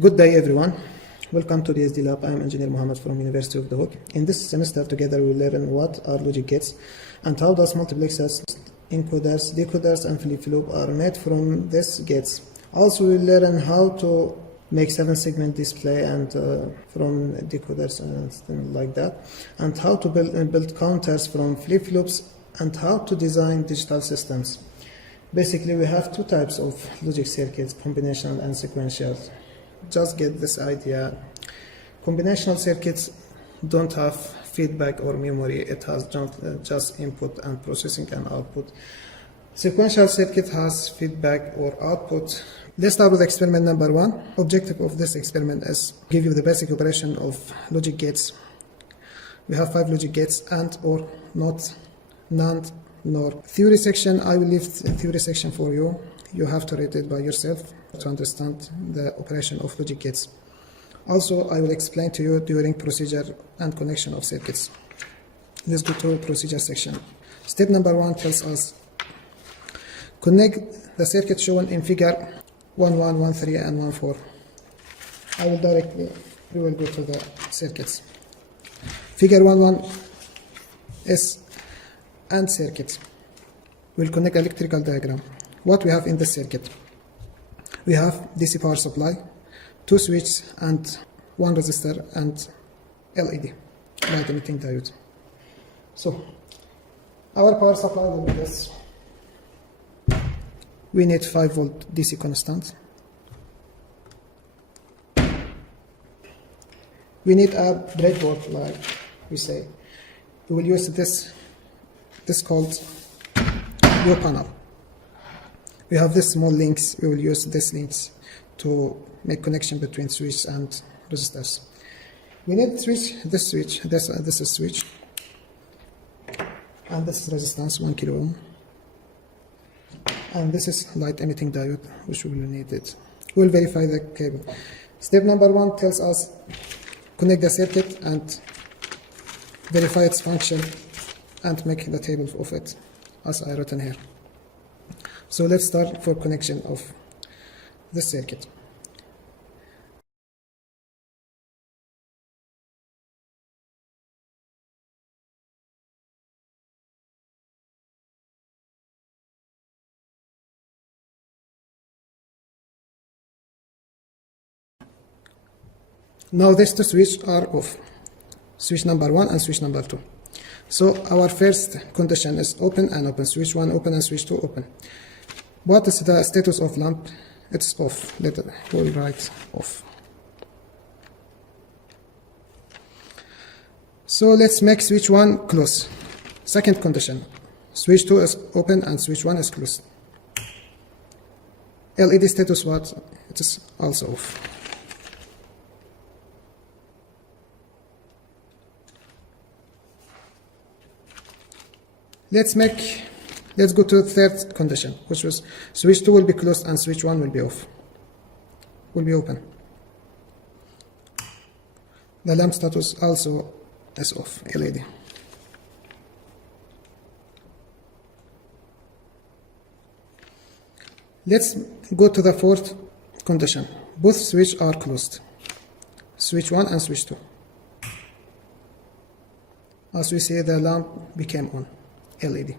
Good day everyone. Welcome to DSD Lab. I am Engineer Mohammed from University of the Hook. In this semester together we will learn what are logic gates and how does multiplexers, encoders, decoders and flip-flop are made from these gates. Also we will learn how to make 7-segment display and from decoders and things like that, and how to build counters from flip-flops and how to design digital systems. Basically we have two types of logic circuits, combinational and sequential. Just get this idea. Combinational circuits don't have feedback or memory, it has just input and processing and output. Sequential circuit has feedback or output. Let's start with experiment number 1. Objective of this experiment is give you the basic operation of logic gates. We have 5 logic gates: AND, OR, NOT, NAND, NOR. Theory section, I will leave the theory section for you. You have to read it by yourself to understand the operation of logic gates. Also, I will explain to you during procedure and connection of circuits. Let's go to procedure section. Step number 1 tells us connect the circuit shown in figure 1.1, 1.3 and 1.4. We will go to the circuits. Figure 1.1 is AND circuit. We'll connect electrical diagram. What we have in this circuit? We have DC power supply, 2 switches and 1 resistor and LED, light emitting diode. So our power supply will be this. We need 5 volt DC constant. We need a breadboard, like we say. We will use this called U panel. We have this small links. We will use these links to make connection between switch and resistors. We need this switch, this is switch, and this is resistance 1 kilo ohm, and this is light emitting diode, which we will need it. We will verify the cable. Step number 1 tells us connect the circuit and verify its function and make the table of it, as I written here. So let's start for connection of this circuit. Now these two switches are off, switch number 1 and switch number 2. So our first condition is open and open, switch 1 open and switch 2 open. What is the status of lamp? It's off. We'll write off. So let's make switch 1 close. Second condition, switch 2 is open and switch 1 is closed. LED status what? It is also off. Let's go to the third condition, which was switch 2 will be closed and switch 1 will be off, will be open. The lamp status also is off, LED. Let's go to the fourth condition. Both switches are closed, switch 1 and switch 2. As we see, the lamp became on, LED.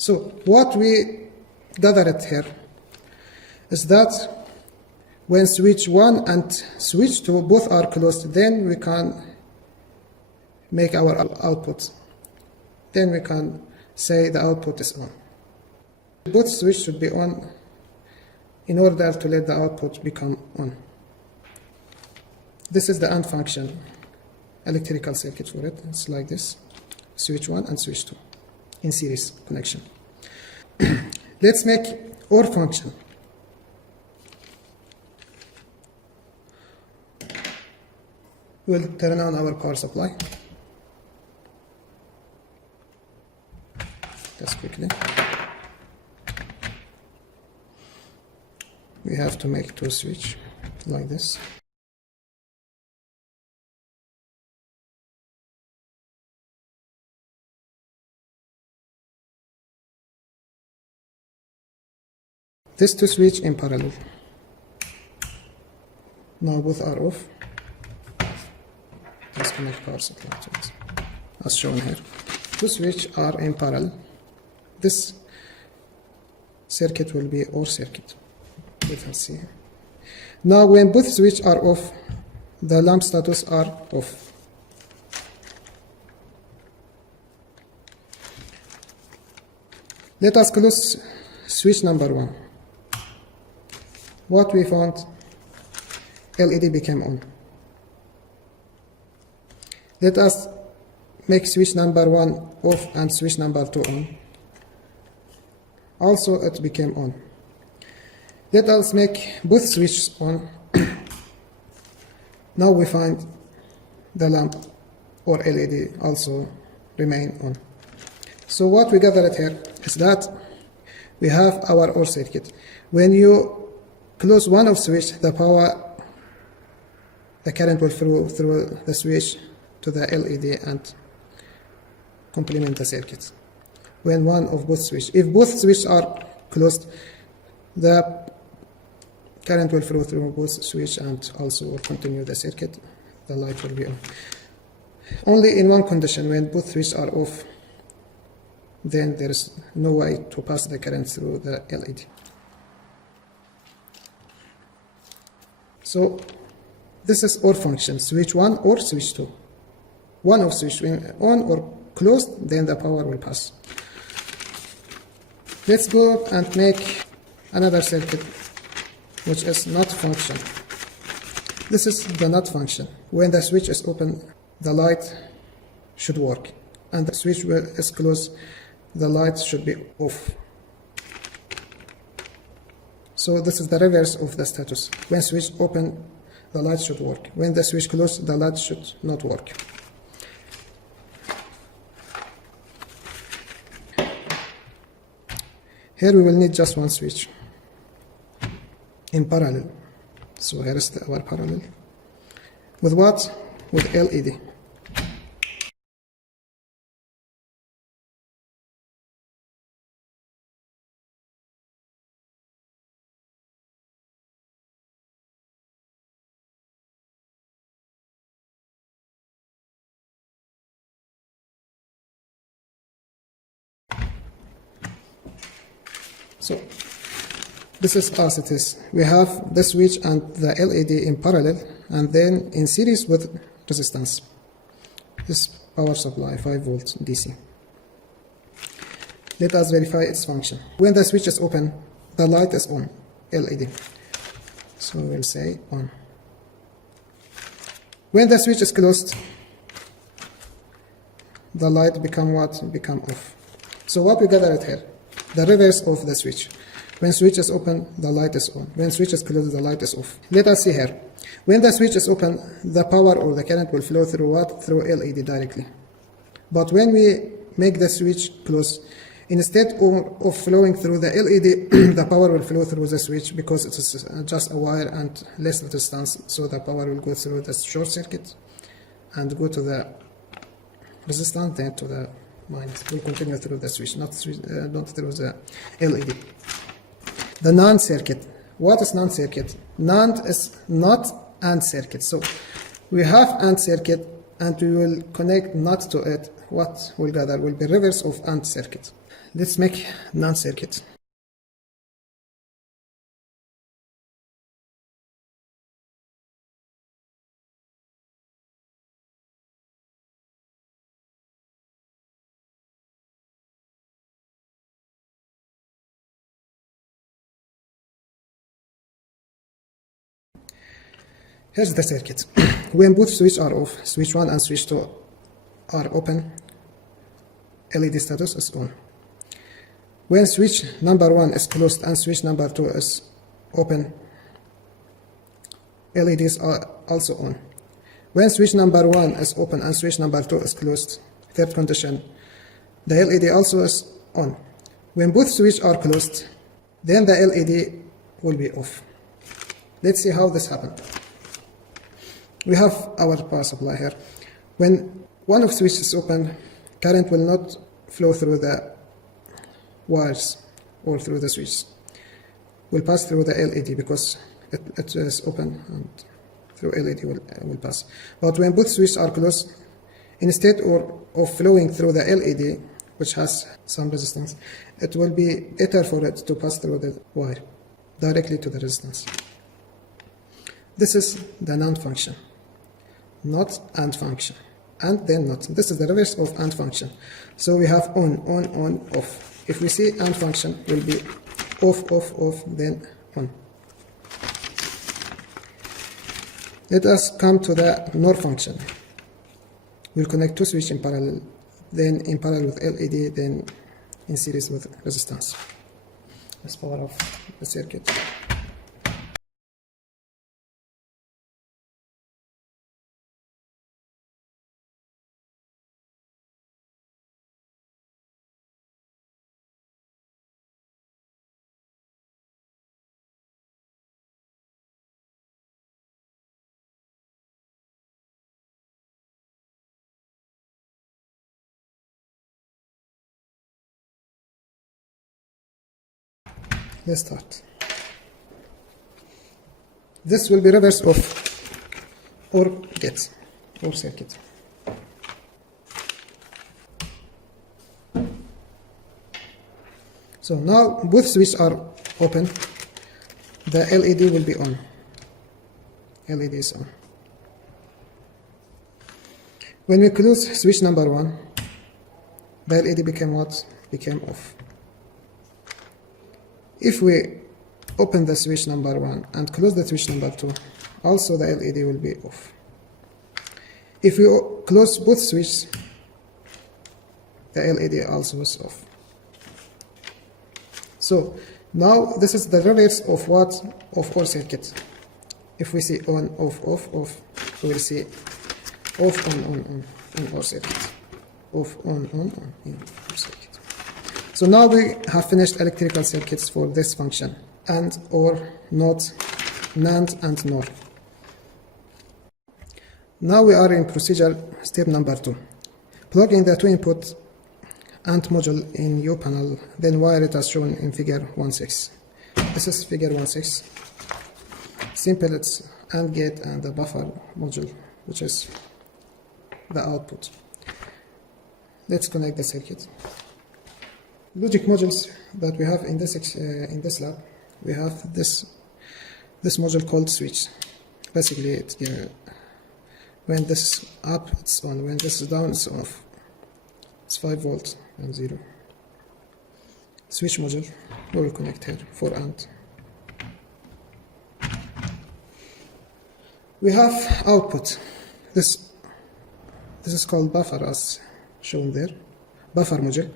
So what we gathered here is that when switch 1 and switch 2 both are closed, then we can make our output. Then we can say the output is on. Both switches should be on in order to let the output become on. This is the AND function, electrical circuit for it. It's like this, switch 1 and switch 2 in series connection. Let's make OR function. We'll turn on our power supply. Just quickly. We have to make 2 switch like this. these two switches in parallel. Now both are off. Let's connect power supply to it, as shown here. Two switches are in parallel. This circuit will be OR circuit. Let us see. Now when both switches are off, the lamp status are off. Let us close switch number 1. What we found, LED became on. Let us make switch number 1 off and switch number 2 on. Also it became on. Let us make both switches on. Now we find the lamp or LED also remain on. So what we gathered here is that we have our OR circuit. When you close one of switch, the current will flow through the switch to the LED and complement the circuit. When one of both switch, if both switches are closed, the current will flow through both switch and also will continue the circuit. The light will be on. Only in one condition, when both switches are off, then there is no way to pass the current through the LED. So this is OR function, switch 1 or switch 2. One of switch when on or closed, then the power will pass. Let's go and make another circuit which is NOT function. This is the NOT function. When the switch is open, the light should work, and the switch is closed, the light should be off. So this is the reverse of the status. When switch open, the light should work. When the switch closed, the light should not work. Here we will need just one switch in parallel. So here is our parallel. With what? With LED. So this is as it is. We have the switch and the LED in parallel, and then in series with resistance. This power supply 5 volts DC. Let us verify its function. When the switch is open, the light is on, LED. So we'll say on. When the switch is closed, the light become what? Become off. So what we gathered here, the reverse of the switch. When switch is open, the light is on. When switch is closed, the light is off. Let us see here. When the switch is open, the power or the current will flow through what? Through LED directly. But when we make the switch close, instead of flowing through the LED, the power will flow through the switch because it is just a wire and less resistance. So the power will go through the short circuit and go to the resistance, then to the minus. We continue through the switch, not through the LED. The NAND circuit. What is NAND circuit? NAND is not AND circuit. So we have AND circuit and we will connect NOT to it. What will gather will be reverse of AND circuit. Let's make NAND circuit. Here's the circuit. When both switches are off, switch 1 and switch 2 are open, LED status is on. When switch number 1 is closed and switch number 2 is open, LEDs are also on. When switch number 1 is open and switch number 2 is closed, third condition, the LED also is on. When both switches are closed, then the LED will be off. Let's see how this happens. We have our power supply here. When one of the switches is open, current will not flow through the wires or through the switches. will pass through the LED because it is open and through LED will pass. But when both switches are closed, instead of flowing through the LED, which has some resistance, it will be better for it to pass through the wire directly to the resistance. This is the NAND function, not AND function, and then not. This is the reverse of AND function. So we have on, off. If we see AND function will be off, then on. Let us come to the NOR function. We'll connect two switches in parallel, then in parallel with LED, then in series with resistance. Let's power off the circuit. Let's start. This will be reverse of OR gate or circuit. So now both switches are open. The LED will be on. LED is on. When we close switch number 1, the LED became what? Became off. If we open the switch number 1 and close the switch number 2, also the LED will be off. If we close both switches, the LED also is off. So now this is the reverse of what? Of OR circuit. If we see on, off, we will see off, on in OR circuit. Off, on in OR circuit. So now we have finished electrical circuits for this function, AND, OR, NOT, NAND and NOR. Now we are in procedure step number 2. Plug in the 2-input AND module in U panel, then wire it as shown in figure 1.6. This is figure 1.6. Simple, it's AND gate and the buffer module, which is the output. Let's connect the circuit. Logic modules that we have in this lab, we have this module called switch. Basically, when this is up, it's on. When this is down, it's off. It's 5 volts and 0. Switch module. We will connect here for AND. We have output. This is called buffer, as shown there. Buffer module.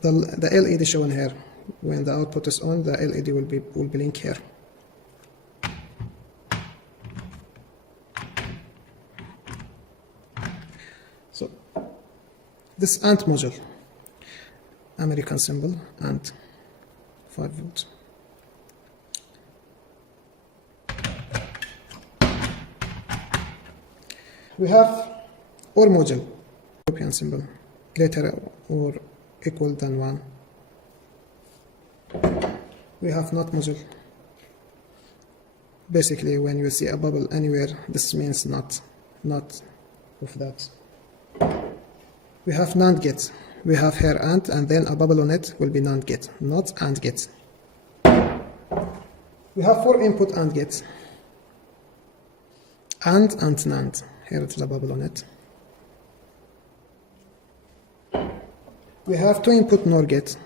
The LED shown here, when the output is on, the LED will blink here. So this AND module, American symbol, and 5 volts. We have OR module, European symbol, greater or equal than 1. We have NOT module. Basically, when you see a bubble anywhere, this means not of that. We have NAND gate. We have here and then a bubble on it will be NAND gate, not AND gate. We have 4 input AND gates. And NAND. Here it is a bubble on it. We have 2 input NOR gate.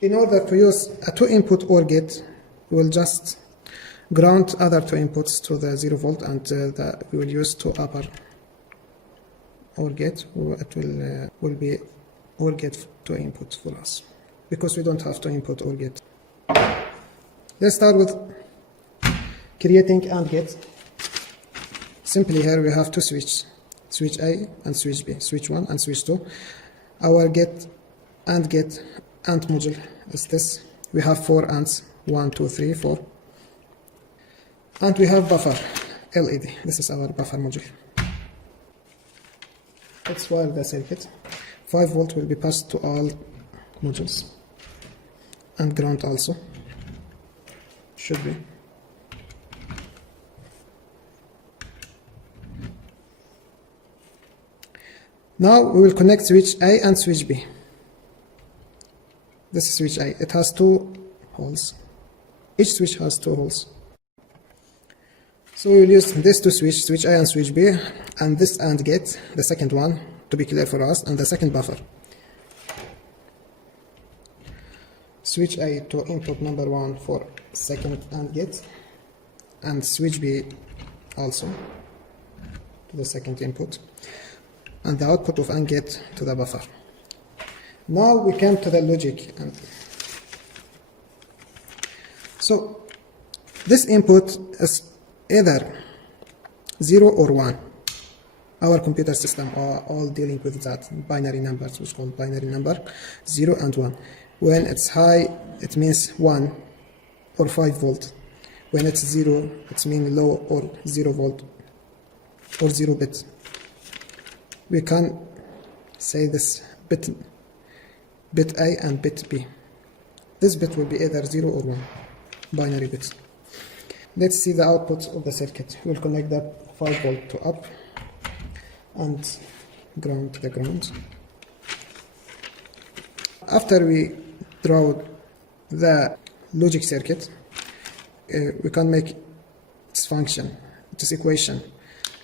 In order to use a 2 input OR gate, we will just ground other 2 inputs to the 0 volt, and we will use 2 upper OR gate. It will be OR gate 2 input for us, because we don't have 2 input OR gate. Let's start with creating AND gate. Simply here we have 2 switches. Switch A and switch B, switch 1 and switch 2. Our AND module is this. We have 4 ANDs, 1, 2, 3, 4. And we have buffer, LED. This is our buffer module. Let's wire the circuit. 5 volt will be passed to all modules, and ground also should be. Now we will connect switch A and switch B. This is switch A. It has 2 holes. Each switch has 2 holes. So we will use this to switch A and switch B, and this AND gate, the second one, to be clear for us, and the second buffer. Switch A to input number 1 for second AND gate, and switch B also to the second input, and the output of AND gate to the buffer. Now we come to the logic. And so this input is either 0 or 1. Our computer system are all dealing with that binary numbers, which is called binary number, 0 and 1. When it's high, it means 1 or 5 volt. When it's 0, it means low or 0 volt or 0 bit. We can say this bit A and bit B. This bit will be either 0 or 1, binary bits. Let's see the output of the circuit. We'll connect that 5 volt to up and ground to the ground. After we draw the logic circuit, we can make its function, this equation.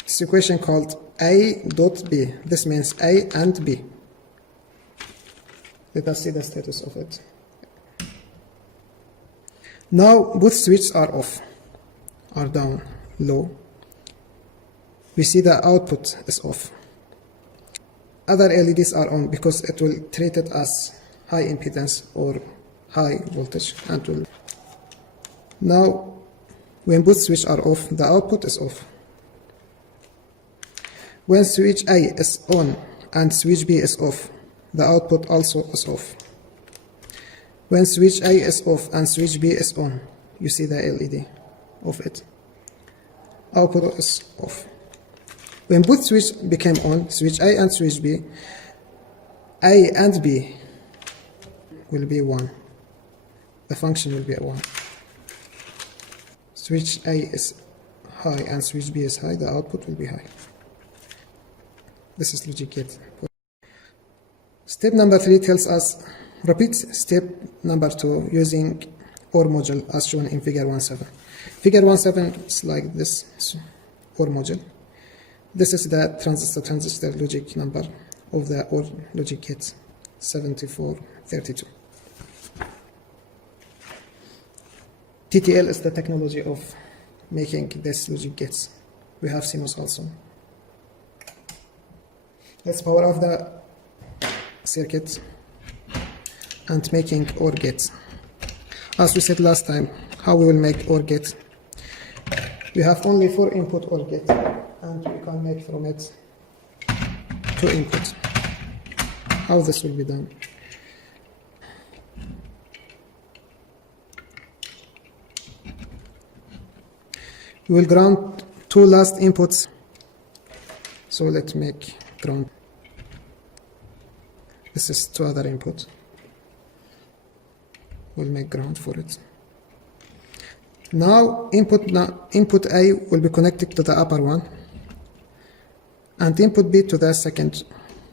This equation called A dot B. This means A and B. Let us see the status of it. Now both switches are off, are down, low. We see the output is off. Other LEDs are on because it will treat it as high impedance or high voltage, and will. Now when both switches are off, the output is off. When switch A is on and switch B is off, the output also is off. When switch A is off and switch B is on, you see the LED of it. Output is off. When both switches became on, switch A and switch B, A and B will be 1. The function will be 1. Switch A is high and switch B is high, the output will be high. This is logic gate. Step number 3 tells us repeat step number 2 using OR module as shown in figure 1.7. Figure 1.7 is like this OR module. This is the transistor logic number of the OR logic gate 7432. TTL is the technology of making this logic gates. We have CMOS also. Let's power off the circuit and making OR gates. As we said last time, how we will make OR gate. We have only 4 input OR gate, and we can make from it 2 inputs. How this will be done? We will ground 2 last inputs. So let's make ground. This is 2 other inputs. We'll make ground for it. Now input A will be connected to the upper one, and input B to the second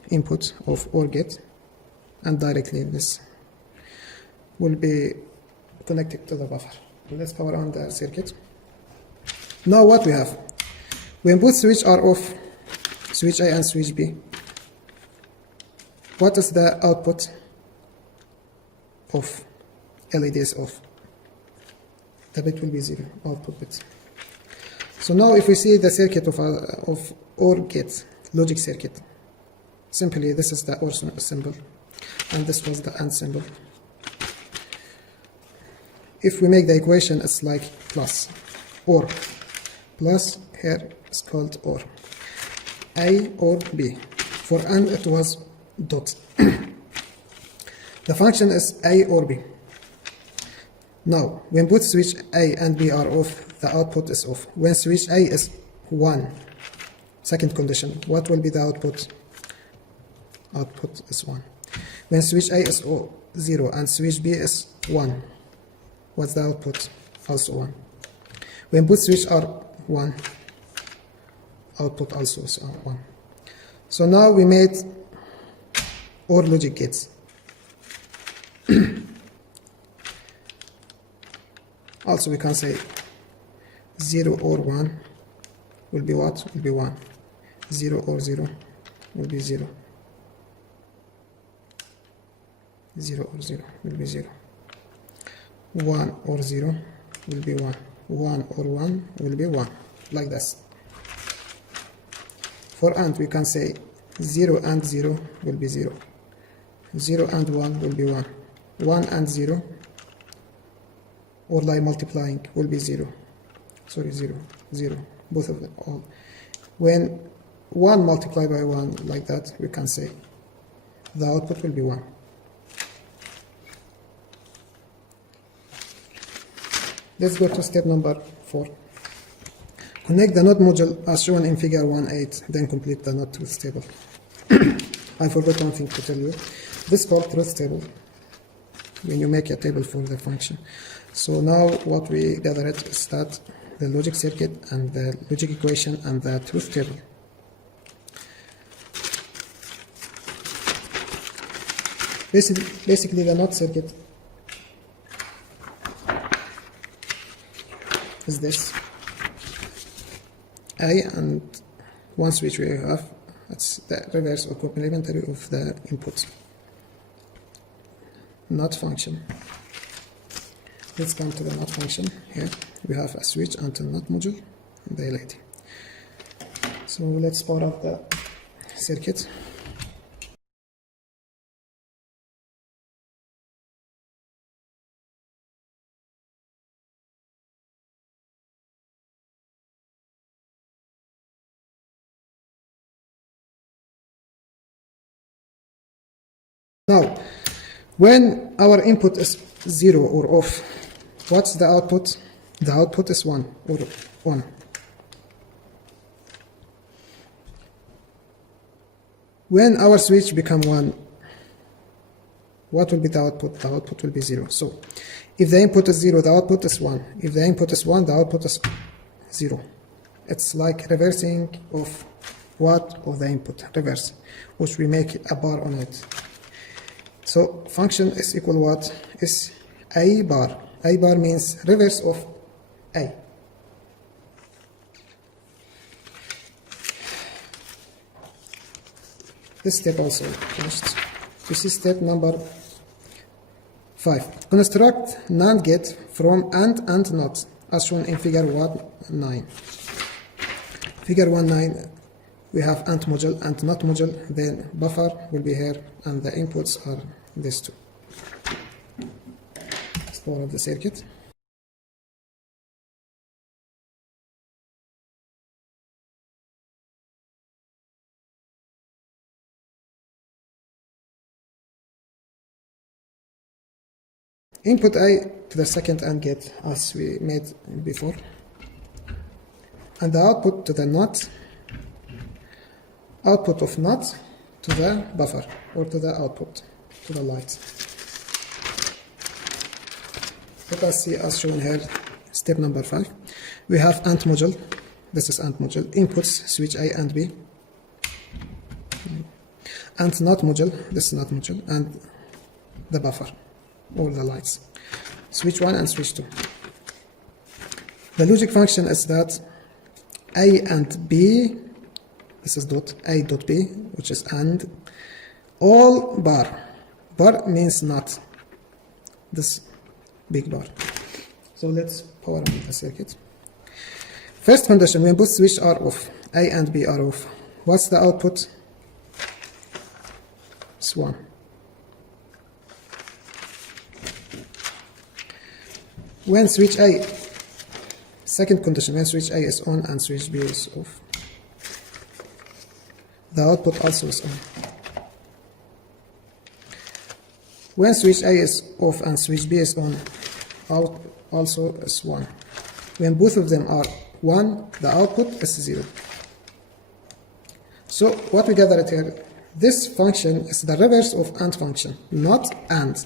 input of OR gate, and directly this will be connected to the buffer. Let's power on the circuit. Now what we have? When both switches are off, switch A and switch B, what is the output of LED is off? The bit will be 0, output bit. So now if we see the circuit of OR gate, logic circuit, simply this is the OR symbol, and this was the AND symbol. If we make the equation, it's like plus, OR. Plus here is called OR. A or B. For AND it was dot. The function is A or B. Now, when both switch A and B are off, the output is off. When switch A is 1, second condition, what will be the output? Output is 1. When switch A is 0 and switch B is 1. What's the output? Also 1. When both switches are 1, output also is 1. So now we made OR logic gates. Also we can say 0 or 1 will be what? Will be 1. 0 or 0 will be 0. 0 or 0 will be 0. 1 or 0 will be 1. 1 or 1 will be 1. Like this. For AND we can say 0 and 0 will be 0. 0 and 1 will be 1. 1 and 0 or like multiplying will be 0. Sorry, 0, 0. Both of them all. When 1 multiplied by 1 like that, we can say the output will be 1. Let's go to step number 4. Connect the NOT module as shown in figure 1.8, then complete the NOT truth table. I forgot one thing to tell you. This is called truth table when you make a table for the function. So now what we gathered is that the logic circuit and the logic equation and the truth table. Basically the NOT circuit is this. A and one switch we have, it's the reverse or complementary of the input. NOT function. Let's come to the NOT function. Here we have a switch and a NOT module and the LED. So let's power up the circuit. Now, when our input is 0 or off, what's the output? The output is 1 or 1. When our switch become 1, what will be the output? The output will be 0. So, if the input is 0, the output is 1. If the input is 1, the output is 0. It's like reversing of what? Of the input, reverse, which we make a bar on it. So function is equal what? Is A bar. A bar means reverse of A. This step also finished. This is step number 5. Construct NAND gate from AND NOT as shown in figure 1.9. Figure 1.9 we have AND module and NOT module, then buffer will be here and the inputs are these two. Let's power up the circuit. Input A to the second AND gate as we made before, and the output to the NOT, output of NOT to the buffer or to the output, to the light. Let us see as shown here, step number 5. We have AND module, this is AND module, inputs switch A and B, and NOT module, this is NOT module, and the buffer, all the lights, switch 1 and switch 2. The logic function is that A and B, this is dot A dot B, which is AND, all bar. Bar means not, this big bar. So let's power on the circuit. First condition, when both switches are off, A and B are off, what's the output? It's 1. When switch A, second condition, when switch A is on and switch B is off, the output also is on. When switch A is off and switch B is on, out also is 1. When both of them are 1, the output is 0. So what we gathered here, this function is the reverse of AND function, not AND.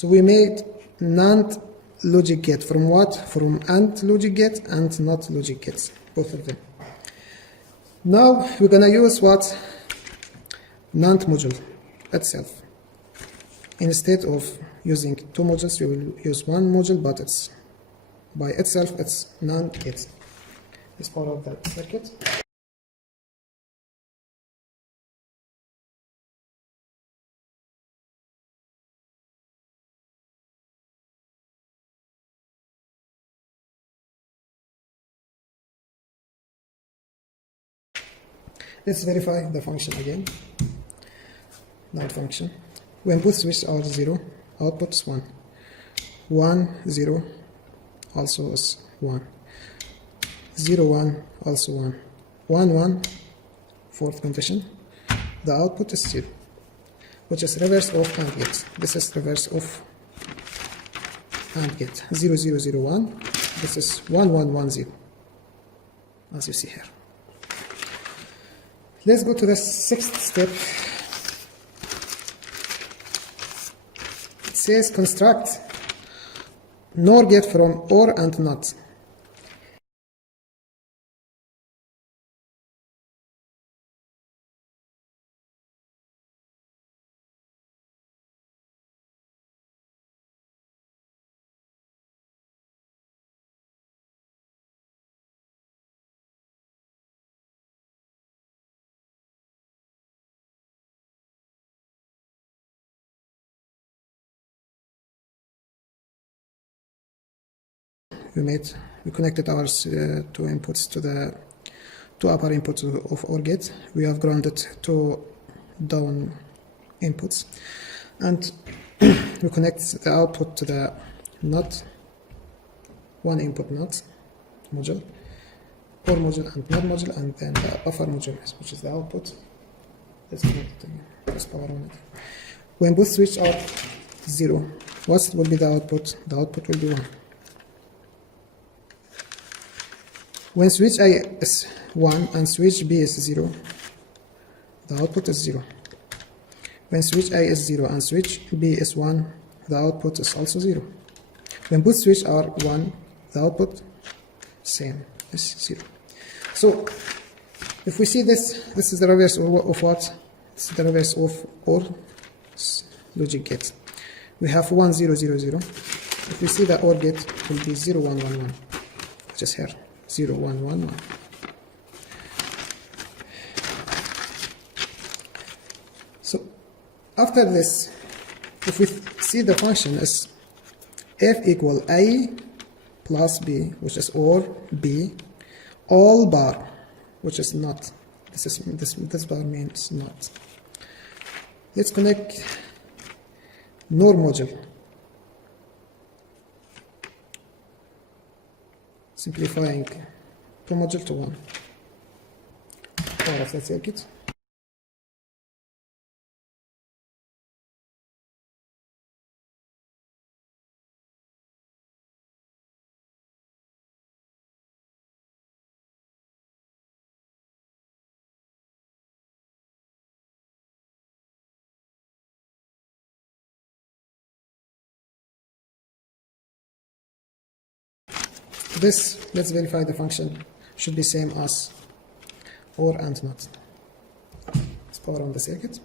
So we made NAND logic gate from what? From AND logic gate and NOT logic gates, both of them. Now we're gonna use what? NAND module itself. Instead of using two modules, we will use one module, but it's by itself, it's NAND gate. It's part of that circuit. Let's verify the function again. NAND function. When both switches are 0, output is 1. 1, 0, also is 1. 0, 1, also 1. 1, 1, fourth condition. The output is 0, which is reverse of AND gate. This is reverse of AND gate. 0, 0, 0, 1. This is 1, 1, 1, 0, as you see here. Let's go to the sixth step. It says construct NOR gate from OR and NOT. We connected our two inputs to the two upper inputs of OR gate. We have grounded two down inputs, and we connect the output to the NOT one input NOT module, OR module and NOR module, and then the buffer module, which is the output. Let's connect it again. Press power on it. When both switches are 0, what will be the output? The output will be 1. When switch A is 1 and switch B is 0, the output is 0. When switch A is 0 and switch B is 1, the output is also 0. When both switches are 1, the output same is 0. So if we see this, this is the reverse of what? This is the reverse of OR logic gate. We have 1, 0, 0, 0. If we see the OR gate, it will be 0, 1, 1, 1, which is here. 0, 1, 1, 1. So after this, if we see the function is f equal a plus b, which is OR b, all bar, which is not. This bar means not. Let's connect NOR module. Simplifying 2 module to 1. Power of the circuit. This, let's verify the function should be same as OR and NOT. Let's power on the circuit.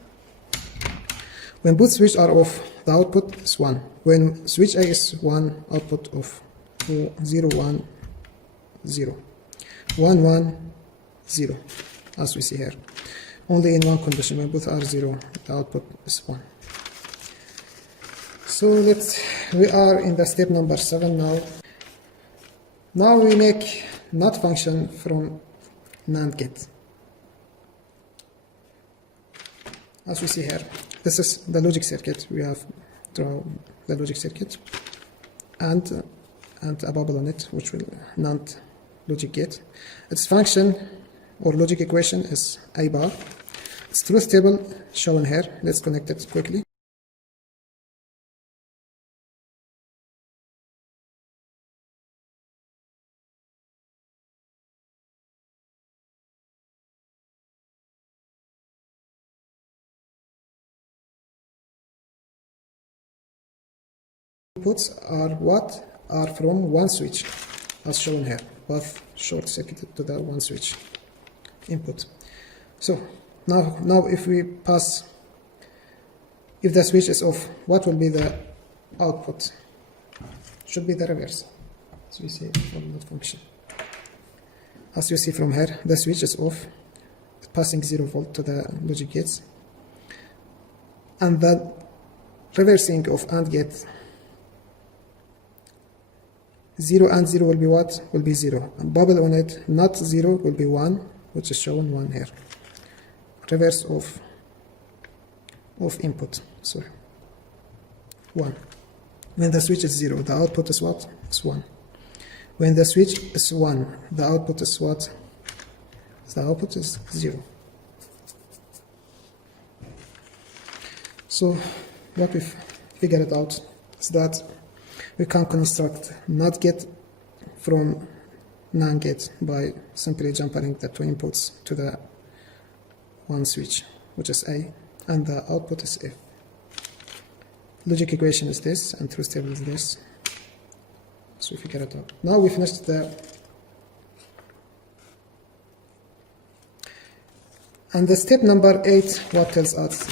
When both switches are off, the output is 1. When switch A is 1, output of 0, 1, 0. 1, 1, 0, as we see here. Only in one condition, when both are 0, the output is 1. So we are in the step number 7 now. Now we make NOT function from NAND gate. As we see here, this is the logic circuit. We have drawn the logic circuit and a bubble on it, which will NAND logic gate. Its function or logic equation is A bar. Its truth table shown here. Let's connect it quickly. inputs are what? Are from one switch, as shown here, both short circuited to the one switch input. So now if we pass, if the switch is off, what will be the output? Should be the reverse. So we see for load function. As you see from here, the switch is off, passing 0 volt to the logic gates, and the reversing of AND gate, 0 and 0 will be what? Will be 0. And bubble on it, not 0, will be 1, which is shown 1 here. Reverse of input, sorry, 1. When the switch is 0, the output is what? Is 1. When the switch is 1, the output is what? The output is 0. So what we've figured out is that we can construct NOT gate from NAND gate by simply jumpering the two inputs to the one switch, which is A, and the output is F. Logic equation is this, and truth table is this. So we figure it out. Now we finished and the step number 8, what tells us?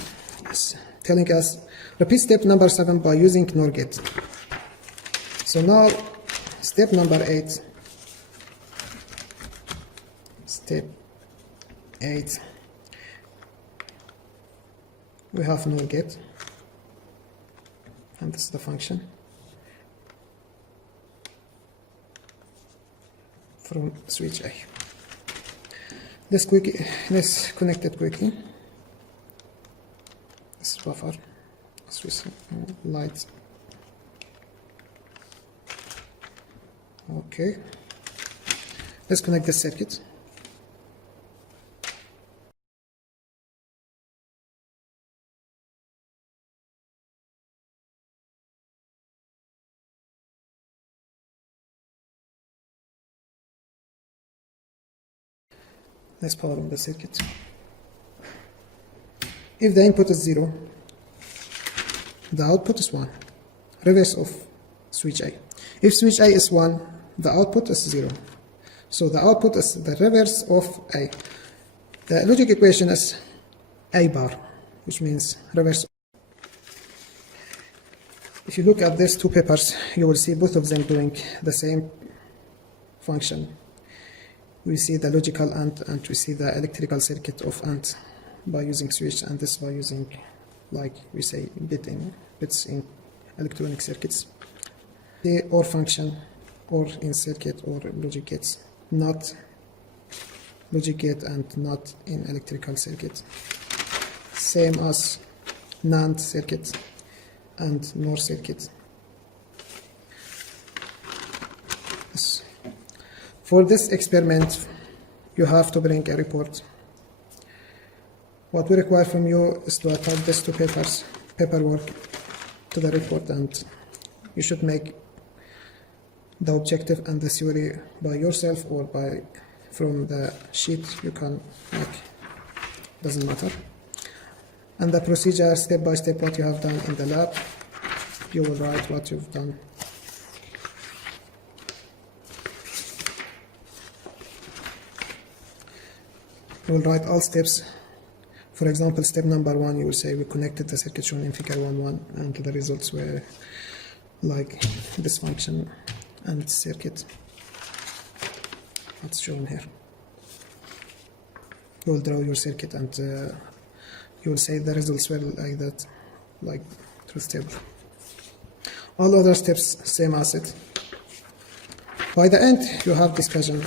Is telling us repeat step number 7 by using NOR gate. So now step number 8, step 8, we have NOR gate, and this is the function from switch A. Let's connect it quickly. This is buffer, switch light. Okay, let's connect the circuit. Let's power on the circuit. If the input is 0, the output is 1, reverse of switch A. If switch A is 1, the output is 0. So the output is the reverse of A. The logic equation is A bar, which means reverse. If you look at these two papers, you will see both of them doing the same function. We see the logical AND, and we see the electrical circuit of AND by using switch, and this by using, like we say, bits in electronic circuits. The OR function, or in circuit or logic gates, not logic gate and not in electrical circuit. Same as NAND circuit and NOR circuit. For this experiment, you have to bring a report. What we require from you is to attach these two paperwork to the report, and you should make the objective and the theory by yourself or from the sheet you can make, doesn't matter. And the procedure, step by step, what you have done in the lab, you will write what you've done. You will write all steps. For example, step number 1, you will say we connected the circuit shown in figure 1.1, and the results were like this function and its circuit that's shown here. You will draw your circuit, and you will say the results were like that, like truth table. All other steps same as it. By the end, you have discussion.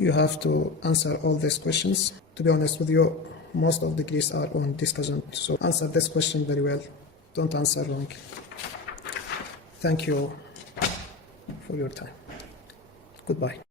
You have to answer all these questions. To be honest with you, most of the degrees are on discussion, so answer this question very well. Don't answer wrong. Thank you for your time. Goodbye.